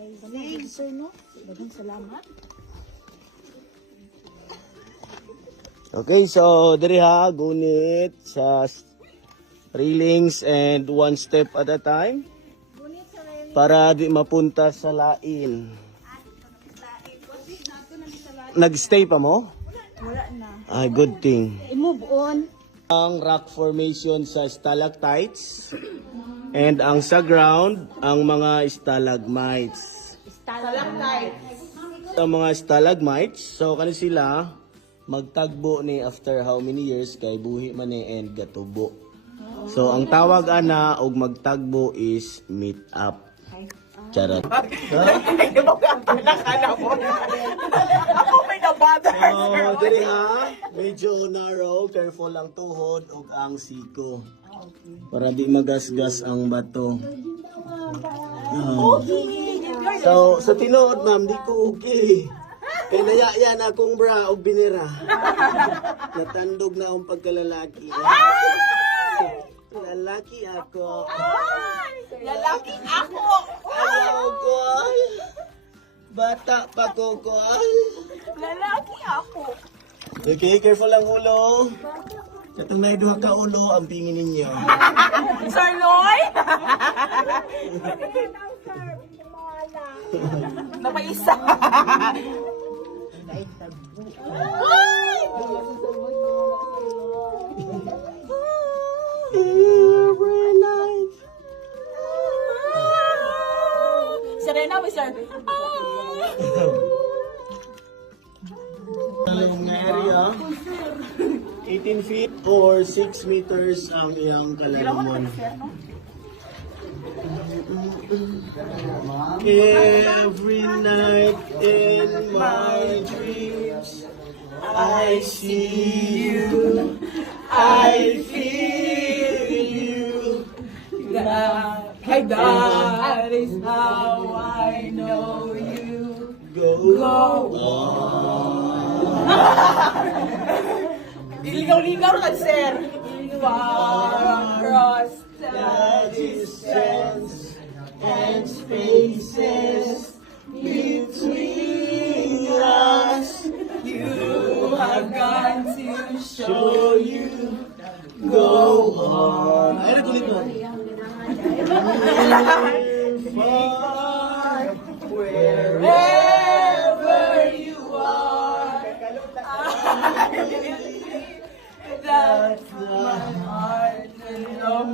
Amazing. Sir, no? Daghang salamat. Okay, so diri ha, gunit sa railings and one step at a time para di mapunta sa lain. Nag-stay pa mo? Wala na. Ay, good thing. I-move on. Ang rock formation sa stalactites and ang sa ground, ang mga stalagmites. Ang mga stalagmites, so kani sila magtagbo ni after how many years kay buhi man ni and gatubo. So ang tawag ana og magtagbo is meet up. Charot. Hindi mo ka nakala mo. Ako may nabata. So, dili ha, medyo narrow, careful ang tuhod ug ang siko. Para di magasgas ang bato. So, sa tinuod ma'am, di ko okay. Kaya nayaya na akong bra o binira. Natandog na akong pagkalalaki. Lalaki ako. Lalaki ako. Hello, girl. Bata pa ko, girl. Lalaki ako. Okay, careful ang ulo. Katong na duha ka ulo, ang pingin ninyo. Sir Lloyd? Napaisa. Every night. Serena, may sir. Ang area, 18 feet or 6 meters ang iyang kalalimon. Every night in my dreams, I see you, I feel you. That is how I know you. Go Diligaw-ligaw lang, sir. Across the distance and spaces between us. you have gone to Show you, go on. Ay, nagulit mo. Far, wherever you are. That's my heart. I'm